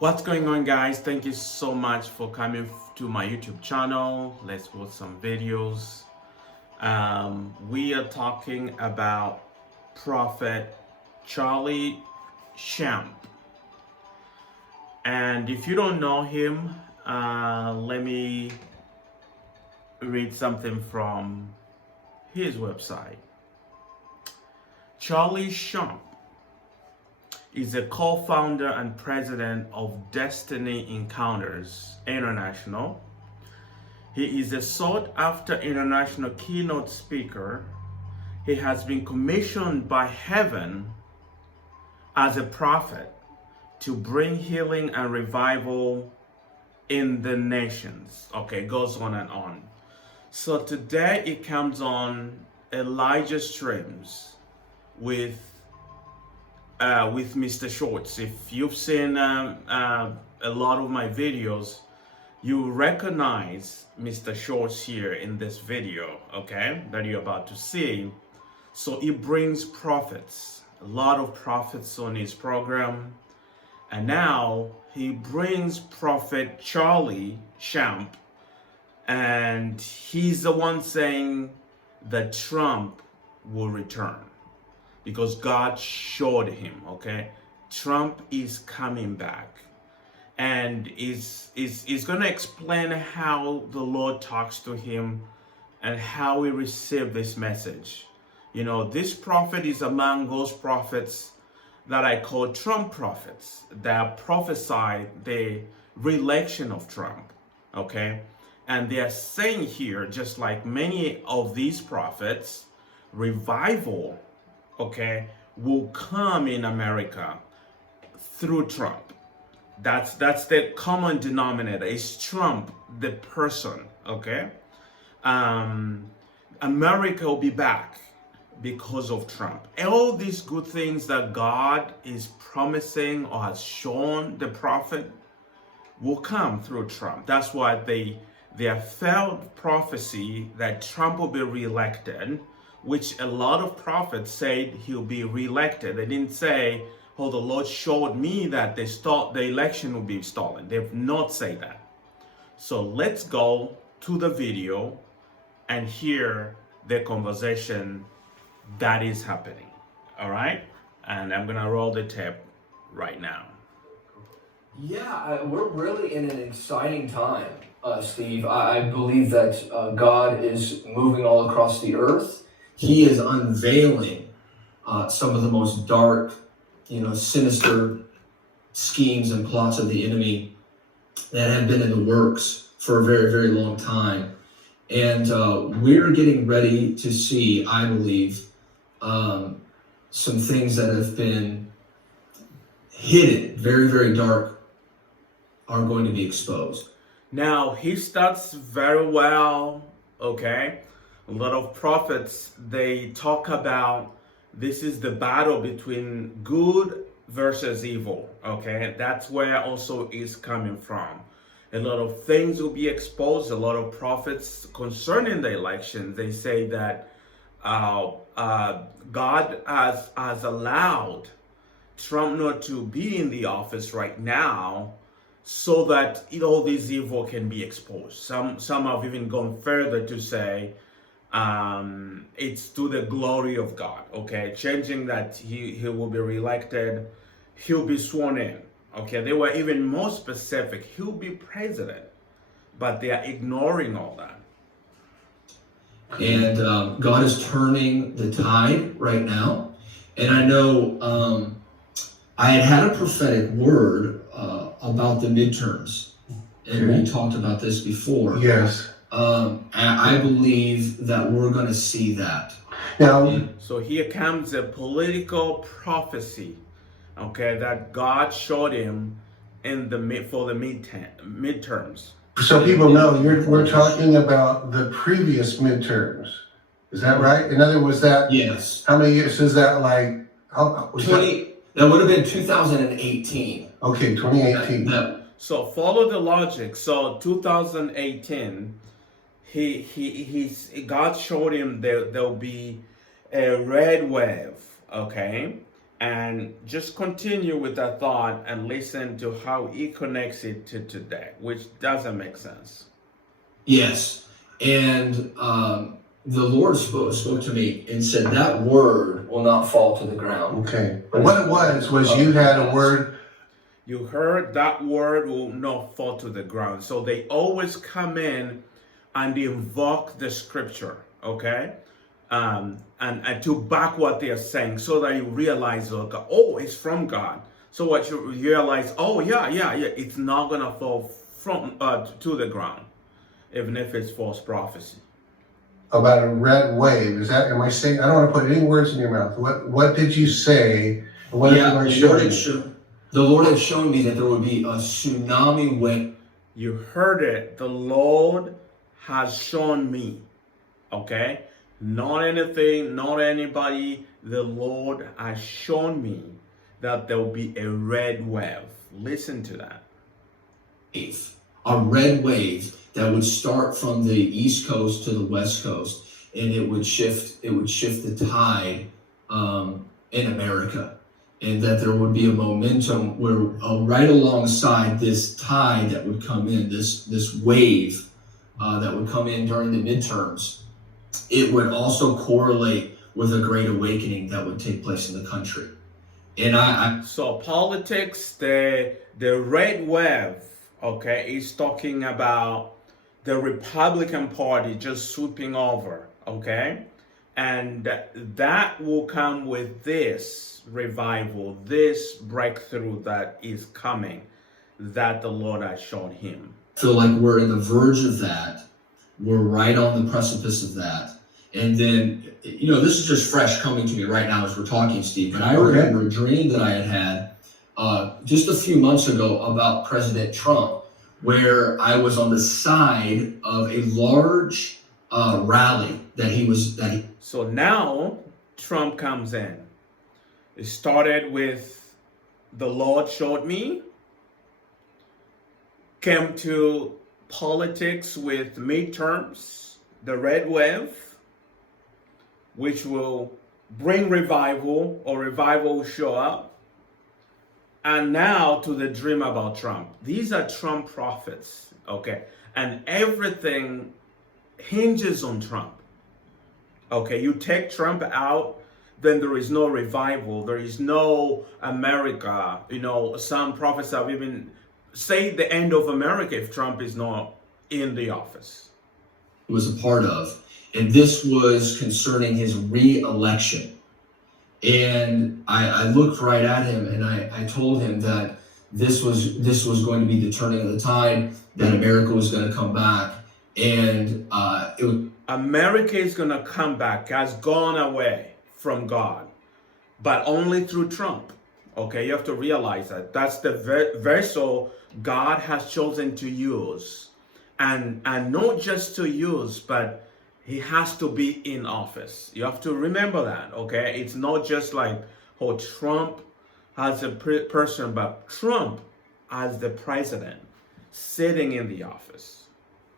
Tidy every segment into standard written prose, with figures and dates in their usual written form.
What's going on, guys? Thank you so much for coming to my YouTube channel. Let's watch some videos. We are talking about Prophet Charlie Shamp. And if you don't know him, let me read something from his website. Charlie Shamp is a co-founder and president of Destiny Encounters International. He is a sought-after international keynote speaker. He has been commissioned by heaven as a prophet to bring healing and revival in the nations. Okay, goes on and on. So today it comes on Elijah Streams with Mr. Shorts. If you've seen a lot of my videos, you recognize Mr. Shorts here in this video, okay, that you're about to see. So he brings prophets, a lot of prophets on his program. And now he brings Prophet Charlie Shamp, and he's the one saying that Trump will return. Because God showed him, okay? Trump is coming back. And is going to explain how the Lord talks to him and how he received this message. You know, this prophet is among those prophets that I call Trump prophets that prophesied the re-election of Trump, okay? And they are saying here, just like many of these prophets, revival, okay, will come in America through Trump. That's the common denominator. Is Trump the person, okay? America will be back because of Trump. All these good things that God is promising or has shown the prophet will come through Trump. That's why they felt prophecy that Trump will be reelected, which a lot of prophets said he'll be reelected. They didn't say, oh, the Lord showed me that the election will be stolen. They've not said that. So let's go to the video and hear the conversation that is happening. All right? And I'm gonna roll the tape right now. Yeah, we're really in an exciting time, Steve. I believe that God is moving all across the earth. He is unveiling some of the most dark, sinister schemes and plots of the enemy that have been in the works for a very, very long time. And we're getting ready to see, I believe, some things that have been hidden, very, very dark, are going to be exposed. Now, he starts very well, okay? A lot of prophets, they talk about this is the battle between good versus evil, okay? That's where also is coming from. A lot of things will be exposed. A lot of prophets concerning the election, they say that God has allowed Trump not to be in the office right now so that all this evil can be exposed. Some have even gone further to say it's to the glory of God, okay? Changing that he will be reelected, he'll be sworn in, okay? They were even more specific, he'll be president, but they are ignoring all that. And God is turning the tide right now. And I know I had a prophetic word about the midterms, and we talked about this before. Yes. I believe that we're going to see that. Now, so here comes a political prophecy, okay, that God showed him for the midterms. so people know we're talking about the previous midterms. Is that right? In other words, Yes. how many years is that? Like how was 20. That would have been 2018. Okay, 2018. So follow the logic. So 2018, God showed him there'll be a red wave, okay, And just continue with that thought and listen to how he connects it to today, which doesn't make sense. Yes. And the Lord spoke to me and said, that word will not fall to the ground. Okay. But what it was you had a word. You heard that word will not fall to the ground. So they always come in and they invoke the scripture, okay? And to back what they are saying, so that you realize, oh, it's from God. So what you realize, oh, yeah, it's not going to fall from to the ground, even if it's false prophecy. About a red wave. Is that, am I saying, I don't want to put any words in your mouth. What did you say? What did the Lord show you? The Lord had shown me that there would be a tsunami wave. You heard it. The Lord has shown me. Okay? Not anything, not anybody. The Lord has shown me that there will be a red wave. Listen to that. A red wave that would start from the East Coast to the West Coast, and it would shift the tide in America. And that there would be a momentum where right alongside this tide that would come in, this wave that would come in during the midterms, it would also correlate with a great awakening that would take place in the country. And so politics, the red wave, okay, is talking about the Republican Party just swooping over, okay? And that will come with this revival, this breakthrough that is coming, that the Lord has shown him. I feel like we're in the verge of that. We're right on the precipice of that. And then, this is just fresh coming to me right now as we're talking, Steve. But I remember a dream that I had just a few months ago about President Trump, where I was on the side of a large rally So now Trump comes in. It started with the Lord showed me, came to politics with midterms, the red wave, which will bring revival, or revival will show up. And now to the dream about Trump. These are Trump prophets, okay? And everything hinges on Trump. Okay, you take Trump out, then there is no revival. There is no America. Some prophets have even said the end of America if Trump is not in the office. Was a part of, and this was concerning his re-election. And I looked right at him and I told him that this was going to be the turning of the tide, that America was going to come back. And America is going to come back, has gone away from God, but only through Trump. Okay, you have to realize that. That's the vessel God has chosen to use. And not just to use, but he has to be in office. You have to remember that, okay? It's not just like, Trump as a person, but Trump as the president sitting in the office.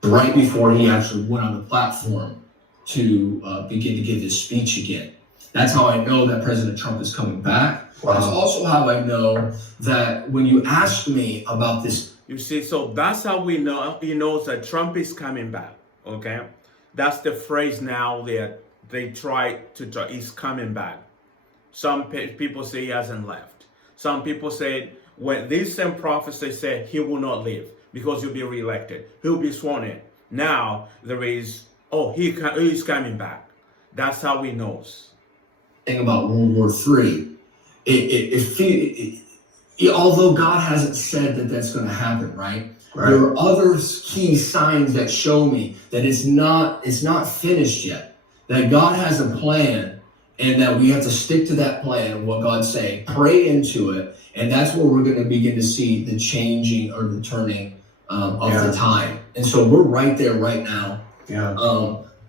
Right before he actually went on the platform to begin to give his speech again. That's how I know that President Trump is coming back. Wow. That's also how I know that when you asked me about this. You see, so that's how we know, he knows that Trump is coming back, okay? That's the phrase now that they try to, he's coming back. Some people say he hasn't left. Some people say, when these same prophets, they say he will not leave because he'll be reelected. He'll be sworn in. Now there is, he's coming back. That's how he knows. Thing about World War III, although God hasn't said that that's going to happen, right? There are other key signs that show me that it's not finished yet. That God has a plan, and that we have to stick to that plan of what God's saying. Pray into it, and that's where we're going to begin to see the changing or the turning of the time. And so we're right there right now. Yeah.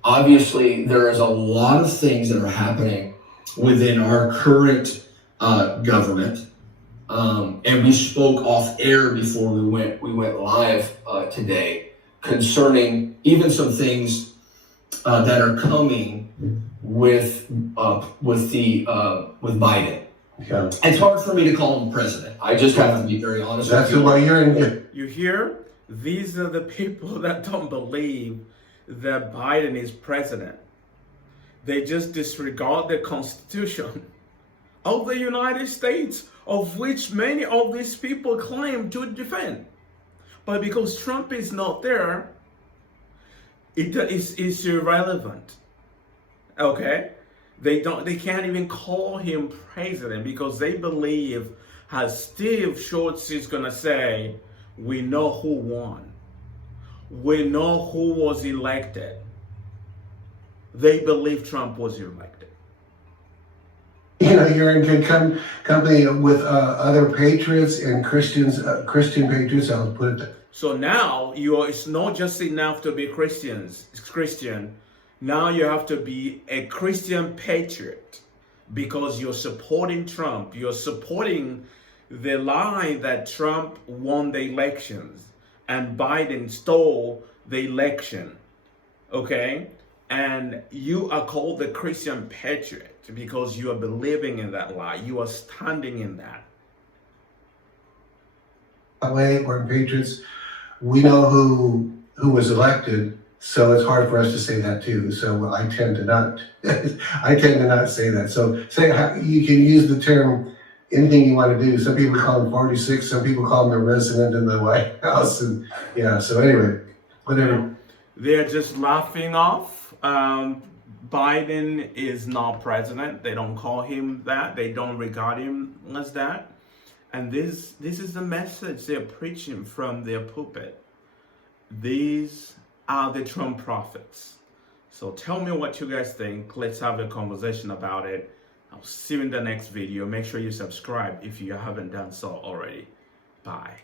Obviously, there is a lot of things that are happening within our current government. And we spoke off air before we went live today concerning even some things that are coming with Biden. Yeah. It's hard for me to call him president. I just have to be very honest That's with you. why you're in. You hear? These are the people that don't believe that Biden is president. They just disregard the Constitution of the United States, of which many of these people claim to defend. But because Trump is not there, it's irrelevant. Okay? They can't even call him president because they believe, as Steve Schwartz is gonna say, we know who won. We know who was elected. They believe Trump was elected. You know, you're in good company with other patriots and Christians, Christian patriots. I'll put it there. So now it's not just enough to be Christian. Now you have to be a Christian patriot because you're supporting Trump. You're supporting the line that Trump won the elections and Biden stole the election. Okay? And you are called the Christian patriot because you are believing in that lie. You are standing in that. That way, we're patriots. We know who was elected, so it's hard for us to say that too. So I tend to not. I tend to not say that. So you can use the term anything you want to do. Some people call him 46. Some people call him the resident in the White House, and yeah. So anyway, whatever. They're just laughing off. Biden is not president. They don't call him that. They don't regard him as that. And this is the message they're preaching from their pulpit. These are the Trump prophets. So tell me what you guys think. Let's have a conversation about it. I'll see you in the next video. Make sure you subscribe if you haven't done so already. Bye.